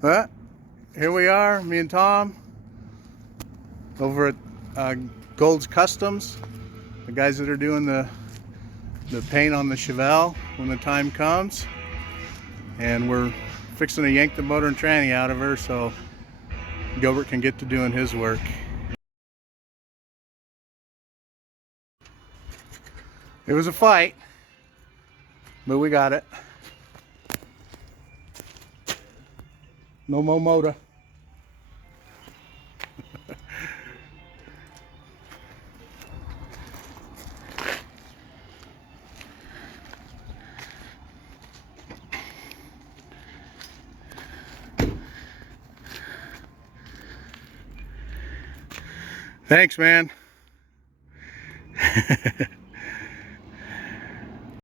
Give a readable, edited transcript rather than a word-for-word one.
But here we are, me and Tom, over at Gold's Customs. The guys that are doing the paint on the Chevelle when the time comes. And we're fixing to yank the motor and tranny out of her so Gilbert can get to doing his work. It was a fight, but we got it. No more motor. Thanks, man.